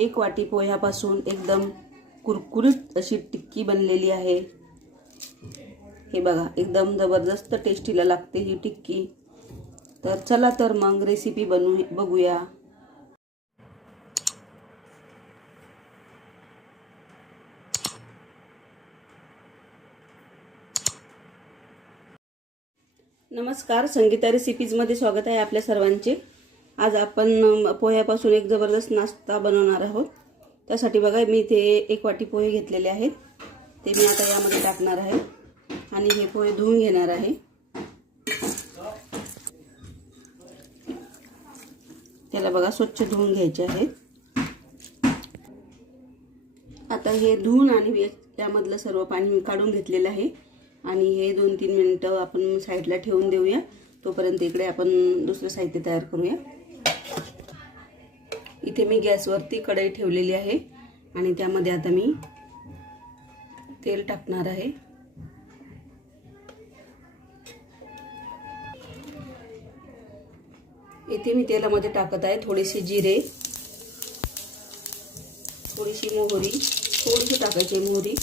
एक वाटी पोह्यापासून एकदम कुरकुरीत अशी टिक्की बनलेली आहे. हे बघा एकदम जबरदस्त टेस्टीला लागते ही टिक्की. तर चला तर मग रेसिपी बनवू बघूया. नमस्कार संगीता रेसिपीजमध्ये स्वागत आहे आपल्या सर्वांचे. आज आपण पोह्यापासून एक जबरदस्त नाश्ता बनवणार आहोत. त्यासाठी बघा मी इथे एक वाटी पोहे घेतलेले आहेत. ते मी आता यामध्ये टाकणार आहे. आणि हे पोहे धुवून घेणार आहे. त्याला बघा स्वच्छ धुवून घ्यायचे आहेत आता हे धुवून आणि त्यामधलं सर्व पाणी मी काढून घेतलेलं आहे. आणि हे दोन तीन मिनटं आपण साईडला ठेवून देऊया. तोपर्यंत इकडे आपण दुसरं साहित्य तयार करूया. इथे मी गॅसवरती कढई ठेवलेली आहे आणि त्यामध्ये आता मी तेल टाकणार आहे. इथे मी तेलामध्ये टाकत आहे थोडेसे जिरे थोडीशी मोहरी थोडीशी टाकायची मोहरी.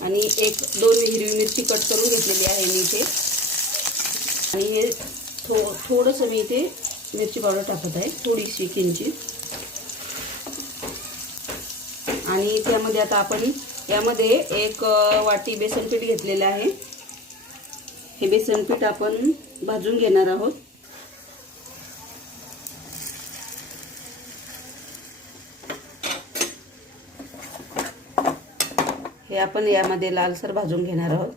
आणि एक दोन हिरवी मिरची कट करून घेतलेली आहे मी इथे. आणि हे थो थोडंसं मी इथे मिरची पावडर टाकत आहे थोडीशी किंचित आणि त्यामध्ये आता आपण यामध्ये एक वाटी बेसन पीठ घेतलेलं आहे. हे बेसन पीठ आपण भाजून घेणार आहोत. हे आपण यामध्ये लालसर भाजून घेणार आहोत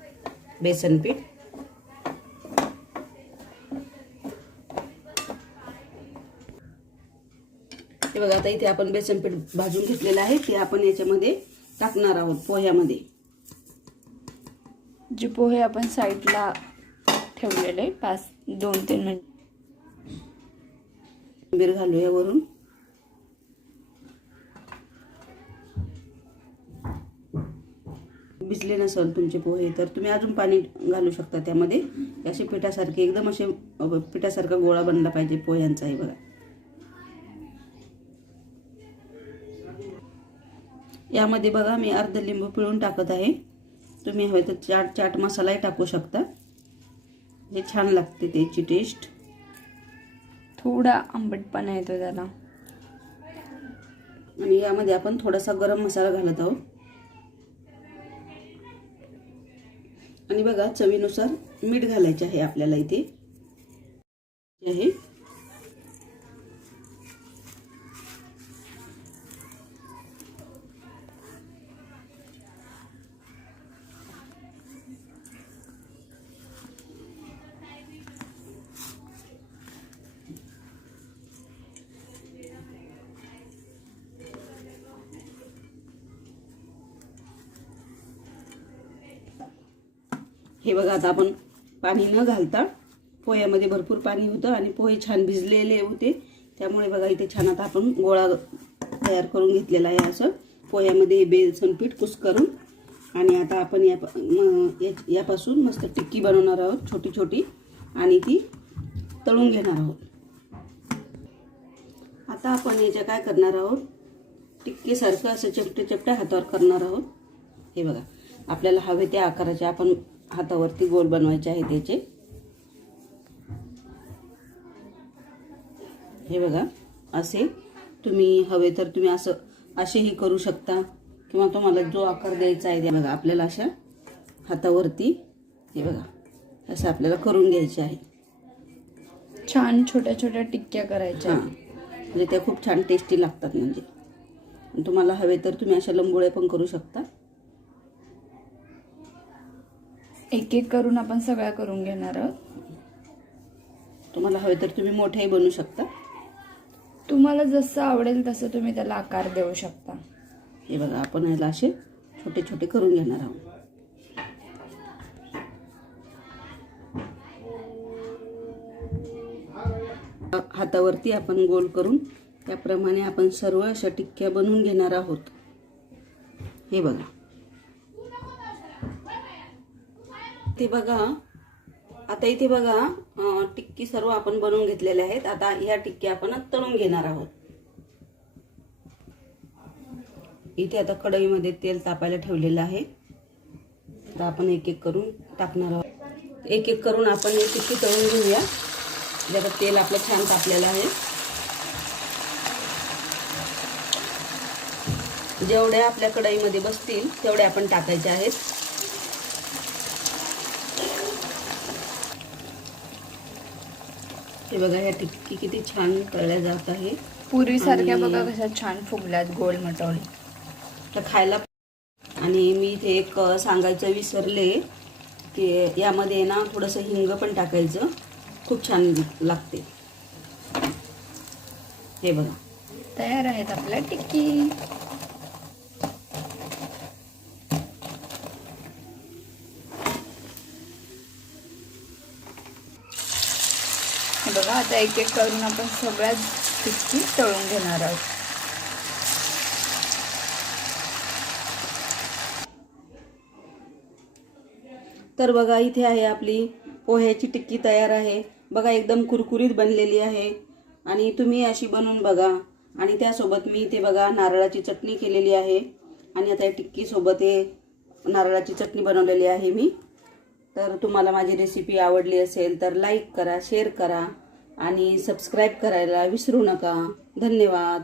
बेसन पीठ. हे बघा आता इथे आपण बेसन पीठ भाजून घेतलेलं आहे. ते आपण याच्यामध्ये टाकणार आहोत पोह्यामध्ये. जे पोहे आपण साईडला ठेवलेले पाच दोन तीन मिनिट. कोथिंबीर घालूया वरून. भिजले नसेल तुमचे पोहे तर तुम्ही अजून पाणी घालू शकता त्यामध्ये. असे पिठासारखे एकदम असे पिठासारखा गोळा बनला पाहिजे पोह्यांचा हे बघा. यामध्ये बघा मी अर्ध लिंबू पिळून टाकत आहे. तुम्ही हवे तर चाट चाट मसालाही टाकू शकता. हे छान लागते त्याची टेस्ट थोडा आंबटपणा येतो त्याला. आणि यामध्ये आपण थोडासा गरम मसाला घालत आहोत. आणि बघा चवीनुसार मीठ घालायचे आहे आपल्याला इथे. आहे. हे बघा आता आपण पाणी न घालता पोह्यामध्ये भरपूर पाणी होतं आणि पोहे छान भिजलेले होते. त्यामुळे बघा इथे छान आता आपण गोळा तयार करून घेतलेला आहे असं. पोह्यामध्ये हे बेसन पीठ कुस करून आणि आता आपण या यापासून मस्त टिक्की बनवणार आहोत छोटी छोटी. आणि ती तळून घेणार आहोत. आता आपण याच्या काय करणार आहोत? टिक्कीसारखं असं चपटे चपट्या हातावर करणार आहोत. हे बघा आपल्याला हवे त्या आकाराचे आपण हातावरती गोल बनवायचे आहे त्याचे हे बघा असे तुम्ही हवे तर तुम्ही असं असेही करू शकता. किंवा तुम्हाला जो आकार द्यायचा आहे बघा आपल्याला अशा हातावरती हे बघा असं आपल्याला करून घ्यायचे आहे. छान छोट्या छोट्या टिक्क्या करायच्या हां म्हणजे त्या खूप छान टेस्टी लागतात म्हणजे. तुम्हाला हवे तर तुम्ही अशा लंबोळ्या पण करू शकता. एक एक करून आपण सगळ्या करून घेणार आहोत. तुम्हाला हवे तर तुम्ही मोठेही बनवू शकता. तुम्हाला जसं आवडेल तसं तुम्ही त्याला आकार देऊ शकता. हे बघा आपण याला असे छोटे छोटे करून घेणार आहोत. हातावरती आपण गोल करून त्याप्रमाणे आपण सर्व अशा टिक्क्या बनवून घेणार आहोत. हे बघा. ते बघा. आता इथे बघा टिक्की सर्व आपण बनवून घेतलेल्या आहेत. आता ह्या टिक्क्या आपण तळून घेणार आहोत. इथे आता कढईमध्ये तेल तापायला ठेवलेलं आहे. तर आपण एक एक करून टाकणार आहोत. एक एक करून आपण एक टिक्की तळून घेऊया. ज्यात तेल आपलं छान तापलेलं आहे. जेवढ्या आपल्या कढईमध्ये बसतील तेवढ्या आपण टाकायच्या आहेत. हे बघा ह्या टिक्की किती छान तळल्या जात आहे. पूर्वीसारख्या बघा कशा छान फुगल्यात गोल मटवली तर खायला आणि मी इथे एक सांगायचं विसरले की यामध्ये ना थोडंसं हिंग पण टाकायचं. खूप छान लागते. हे बघा. तयार आहेत आपल्या टिक्की बघा आता एक एक करून आपण सगळ्याच टिक्की तळून घेणार आहोत. तर बघा इथे आहे आपली पोह्याची टिक्की तयार आहे. बघा एकदम कुरकुरीत बनलेली आहे. आणि तुम्ही अशी बनवून बघा. आणि त्यासोबत मी इथे बघा नारळाची चटणी केलेली आहे. आणि आता या टिक्कीसोबत हे नारळाची चटणी बनवलेली आहे मी. तर तुम्हाला माझी रेसिपी आवडली असेल तर लाईक करा शेअर करा आणि सबस्क्राईब करायला विसरू नका. धन्यवाद.